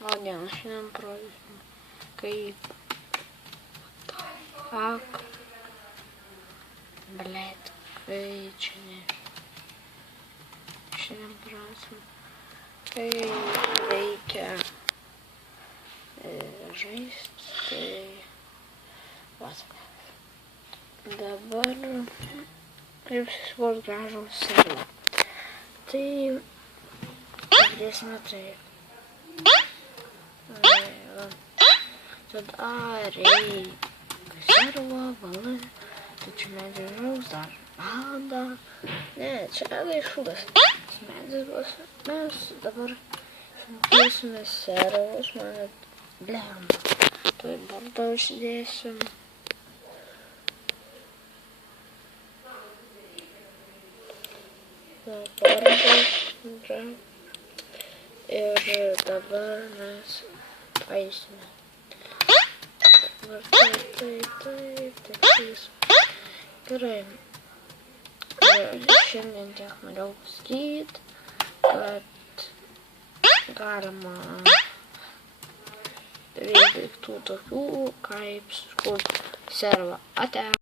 Labdieną, šiandien parodysim, kaip tak, blėt, kai čia ne. Šiandien parodysim, kaip reikia žaist, tai vat. Dabar kaip susikurt gražų serverą. Tai pradėsime taip. Tada reikia servo, valai, tai čia medžiagos dar valandą. Ne, čia gaišukas. Medžiagos. Mes dabar išmokėsime servus, mane blemba. Tai vardą uždėsim. Ir dabar mes paeisime. Taip. Gerai. Šiandien tiek norėjau pasakyti, kad galima daryti daiktų tokių, kaip sukurti serverą. Ate.